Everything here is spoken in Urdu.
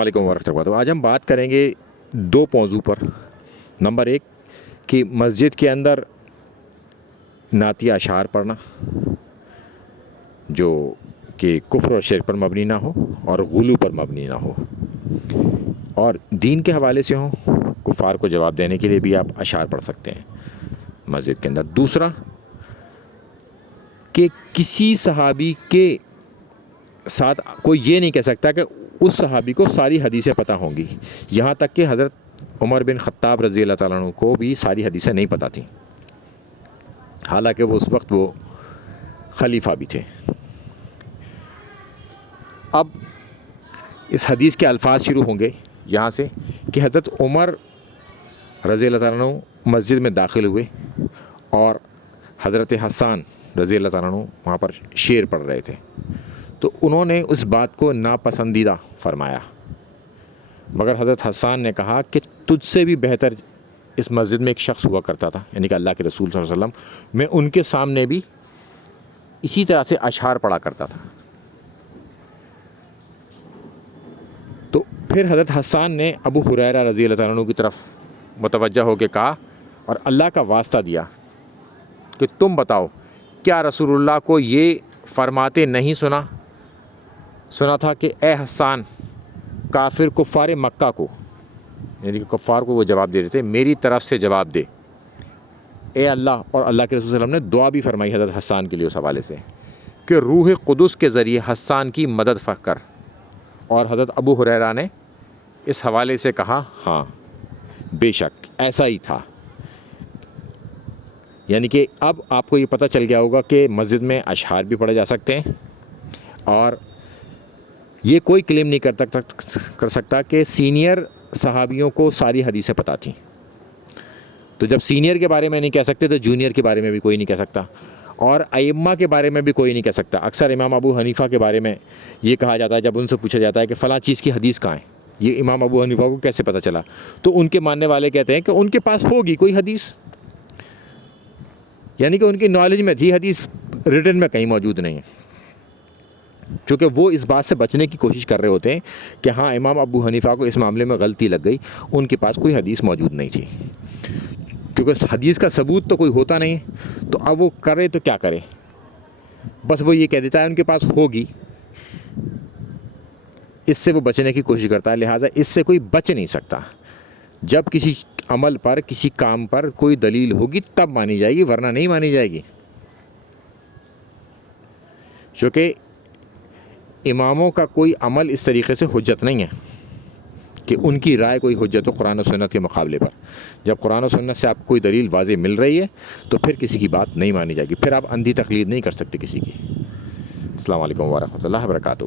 وعلیکم ورحمۃ اللہ وبرکاتہ۔ آج ہم بات کریں گے دو موضوع پر۔ نمبر ایک کہ مسجد کے اندر نعتیہ اشعار پڑھنا جو کہ کفر اور شرک پر مبنی نہ ہو اور غلو پر مبنی نہ ہو اور دین کے حوالے سے ہوں، کفار کو جواب دینے کے لیے بھی آپ اشعار پڑھ سکتے ہیں مسجد کے اندر۔ دوسرا کہ کسی صحابی کے ساتھ کوئی یہ نہیں کہہ سکتا کہ اس صحابی کو ساری حدیثیں پتہ ہوں گی، یہاں تک کہ حضرت عمر بن خطاب رضی اللہ تعالیٰ عنہ کو بھی ساری حدیثیں نہیں پتہ تھیں، حالانکہ وہ اس وقت وہ خلیفہ بھی تھے۔ اب اس حدیث کے الفاظ شروع ہوں گے یہاں سے کہ حضرت عمر رضی اللہ تعالیٰ عنہ مسجد میں داخل ہوئے اور حضرت حسان رضی اللہ تعالیٰ عنہ وہاں پر شعر پڑھ رہے تھے، تو انہوں نے اس بات کو ناپسندیدہ فرمایا، مگر حضرت حسان نے کہا کہ تجھ سے بھی بہتر اس مسجد میں ایک شخص ہوا کرتا تھا، یعنی کہ اللہ کے رسول صلی اللہ علیہ وسلم، میں ان کے سامنے بھی اسی طرح سے اشعار پڑھا کرتا تھا۔ تو پھر حضرت حسان نے ابو ہریرہ رضی اللہ تعالیٰ عنہ کی طرف متوجہ ہو کے کہا اور اللہ کا واسطہ دیا کہ تم بتاؤ کیا رسول اللہ کو یہ فرماتے نہیں سنا تھا کہ اے حسان، کافر کفار مکہ کو، یعنی کہ کفار کو وہ جواب دے رہے تھے، میری طرف سے جواب دے اے اللہ، اور اللہ کے رسول صلی اللہ علیہ وسلم نے دعا بھی فرمائی حضرت حسان کے لیے اس حوالے سے کہ روح قدس کے ذریعے حسان کی مدد کر، اور حضرت ابو ہریرہ نے اس حوالے سے کہا ہاں بے شک ایسا ہی تھا۔ یعنی کہ اب آپ کو یہ پتہ چل گیا ہوگا کہ مسجد میں اشعار بھی پڑھے جا سکتے ہیں، اور یہ کوئی کلیم نہیں کر سکتا کہ سینئر صحابیوں کو ساری حدیثیں پتہ تھیں۔ تو جب سینئر کے بارے میں نہیں کہہ سکتے تو جونیئر کے بارے میں بھی کوئی نہیں کہہ سکتا، اور ائمہ کے بارے میں بھی کوئی نہیں کہہ سکتا۔ اکثر امام ابو حنیفہ کے بارے میں یہ کہا جاتا ہے، جب ان سے پوچھا جاتا ہے کہ فلاں چیز کی حدیث کہاں ہے، یہ امام ابو حنیفہ کو کیسے پتہ چلا، تو ان کے ماننے والے کہتے ہیں کہ ان کے پاس ہوگی کوئی حدیث، یعنی کہ ان کی نالج میں تھی، حدیث ریٹن میں کہیں موجود نہیں ہے، چونکہ وہ اس بات سے بچنے کی کوشش کر رہے ہوتے ہیں کہ ہاں امام ابو حنیفہ کو اس معاملے میں غلطی لگ گئی، ان کے پاس کوئی حدیث موجود نہیں تھی، کیونکہ حدیث کا ثبوت تو کوئی ہوتا نہیں ہے، تو اب وہ کرے تو کیا کرے، بس وہ یہ کہہ دیتا ہے ان کے پاس ہوگی، اس سے وہ بچنے کی کوشش کرتا ہے، لہٰذا اس سے کوئی بچ نہیں سکتا۔ جب کسی عمل پر، کسی کام پر کوئی دلیل ہوگی تب مانی جائے گی، ورنہ نہیں مانی جائے گی، چونکہ اماموں کا کوئی عمل اس طریقے سے حجت نہیں ہے کہ ان کی رائے کوئی حجت ہو قرآن و سنت کے مقابلے پر۔ جب قرآن و سنت سے آپ کو کوئی دلیل واضح مل رہی ہے تو پھر کسی کی بات نہیں مانی جائے گی، پھر آپ اندھی تقلید نہیں کر سکتے کسی کی۔ السلام علیکم ورحمۃ اللہ وبرکاتہ۔